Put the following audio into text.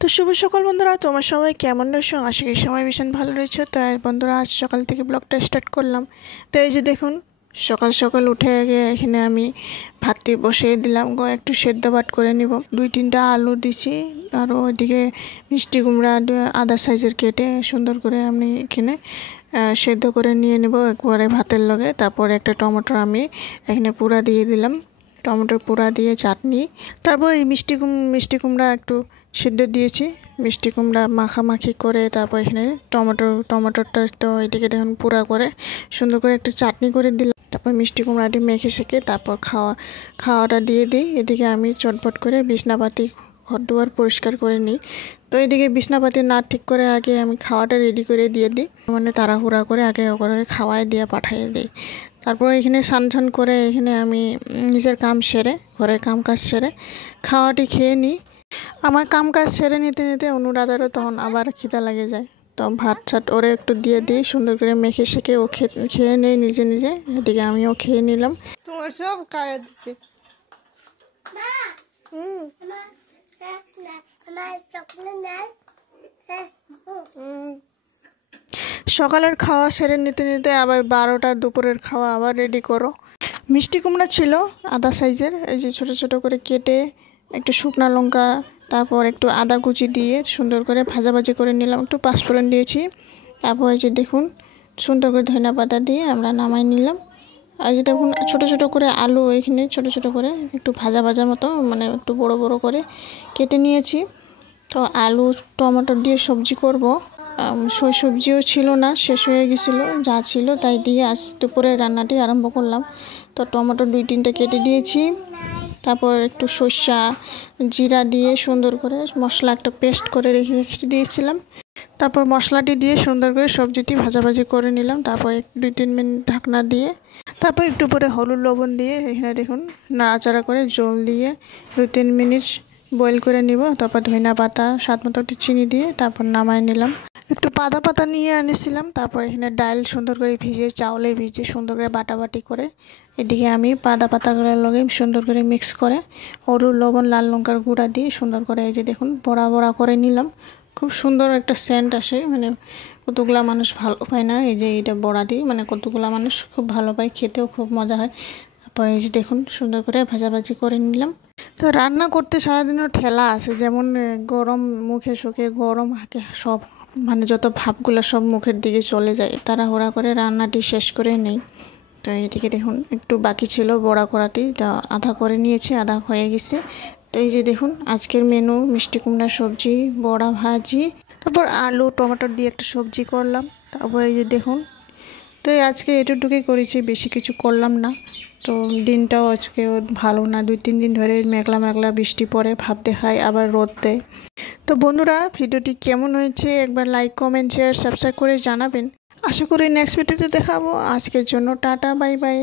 তো শুভ সকাল বন্ধুরা, তোমার সবাই কেমন রয়েছো? আশা করি সবাই ভীষণ ভালো রয়েছে। তাই বন্ধুরা, আজ সকাল থেকে ব্লগটা স্টার্ট করলাম। তো এই যে দেখুন, সকাল সকাল উঠে গিয়ে এখানে আমি ভাতটি বসিয়ে দিলাম। একটু সেদ্ধ ভাত করে নিব। 2-3টা আলু দিছি, আর ওইদিকে মিষ্টি কুমড়া আদা সাইজের কেটে সুন্দর করে আমি এখানে সেদ্ধ করে নিয়ে নেব একবারে ভাতের লগে। তারপর একটা টমেটো আমি এখানে পুরা দিয়ে দিলাম, টমেটোর পুরা দিয়ে চাটনি। তারপর এই মিষ্টি কুমড়া একটু সিদ্ধ দিয়েছি, মিষ্টি কুমড়া মাখামাখি করে তারপর এখানে টমেটোটা তো এদিকে দেখুন পুরা করে সুন্দর করে একটা চাটনি করে দিলাম। তারপর মিষ্টি কুমড়াটি মেখে শেখে তারপর খাওয়াটা দিয়ে দিই। এদিকে আমি চটপট করে বিছনাপাতি ঘর দুয়ার পরিষ্কার করে নিই। তো এদিকে বিছনাপাতি না ঠিক করে আগে আমি খাওয়াটা রেডি করে দিয়ে দিই, মানে তাড়াহুড়া করে আগে ওপরে খাওয়াই দিয়ে পাঠিয়ে দিই। তারপর এখানে স্নান করে এখানে আমি নিজের কাম সেরে, ঘরের কাম কাজ সেরে খাওয়াটি খেয়ে নিই। আমার কাম কাজ সেরে নিতে নিতে অনুরাধারও তখন আবার খিদা লাগে যায়। তো ভাত ছাট ওরে একটু দিয়ে দিই, সুন্দর করে মেখে শেখে ও খেয়ে নেই নিজে নিজে। এদিকে আমিও খেয়ে নিলাম। তোমার সব খাওয়া দিচ্ছে। সকালের খাওয়া সেরে নিতে নিতে আবার 12টা দুপুরের খাওয়া আবার রেডি করো। মিষ্টি কুমড়া ছিল আদা সাইজের, এই যে ছোট ছোট করে কেটে একটু শুকনো লঙ্কা তারপর একটু আদা কুচি দিয়ে সুন্দর করে ভাজাভাজি করে নিলাম, একটু পাঁচফোড়ন দিয়েছি। তারপর এই যে দেখুন সুন্দর করে ধনিয়া পাতা দিয়ে আমরা নামাই নিলাম। আর যে দেখুন ছোট ছোট করে আলু এখানে ছোট ছোট করে একটু ভাজার মতো, মানে একটু বড় বড় করে কেটে নিয়েছি। তো আলু টমেটো দিয়ে সবজি করব। সবজিও ছিল না, শেষ হয়ে গেছিলো, যা ছিল তাই দিয়ে আজ দুপুরে রান্নাটি আরম্ভ করলাম। তো টমেটো 2-3টে কেটে দিয়েছি, তারপর একটু সর্ষা জিরা দিয়ে সুন্দর করে মশলা একটা পেস্ট করে রেখে দিয়েছিলাম। তারপর মশলাটি দিয়ে সুন্দর করে সবজিটি ভাজাভাজি করে নিলাম। তারপর 2-3 মিনিট ঢাকনা দিয়ে তারপর একটু পরে হলুদ লবণ দিয়ে এখানে দেখুন নাড়াচাড়া করে জল দিয়ে 2-3 মিনিট বয়েল করে নিব। তারপর ধনিয়া পাতা স্বাদ মতো একটু চিনি দিয়ে তারপর নামাই নিলাম। একটু পাতা নিয়ে আনিছিলাম। তারপর এখানে ডাল সুন্দর করে চাউলে ভিজে সুন্দর করে বাটাবাটি করে এদিকে আমি পাতাগুলোর লগে সুন্দর করে মিক্স করে হলুদ লবণ লাল লঙ্কার গুঁড়া দিয়ে সুন্দর করে এই যে দেখুন বড়া বড়া করে নিলাম। খুব সুন্দর একটা সেন্ট আসে, মানে কতগুলা মানুষ ভালো পায় না এই যে এটা বড়া দিই, মানে কতগুলা মানুষ খুব ভালো পায়, খেতেও খুব মজা হয়। তারপরে এই যে দেখুন সুন্দর করে ভাজাভাজি করে নিলাম। তো রান্না করতে সারাদিনও ঠেলা আছে, যেমন গরম মুখে শুকে গরম হাঁকে সব, মানে যত ভাবগুলো সব মুখের দিকে চলে যায়। তাড়াহুড়া করে রান্নাটি শেষ করে নেই। তো এদিকে দেখুন একটু বাকি ছিল বড়া করাটি, তা আধা করে নিয়েছি, আধা হয়ে গেছে। তো এই যে দেখুন আজকের মেনু মিষ্টি কুমড়া সবজি, বড়া ভাজি, তারপর আলু টমেটো দিয়ে একটা সবজি করলাম। তারপর এই যে দেখুন, তো আজকে এটুকুই করেছি, বেশি কিছু করলাম না। তো দিনটাও আজকে ভালো না, 2-3 দিন ধরে মেঘলা মেঘলা বৃষ্টি পড়ে, ভাব দেখায় আবার রোদ দেয়। তো বন্ধুরা, ভিডিওটি কেমন হয়েছে একবার লাইক কমেন্ট শেয়ার সাবস্ক্রাইব করে জানাবেন। আশা করি নেক্সট ভিডিওতে দেখাবো। আজকের জন্য টাটা, বাই বাই।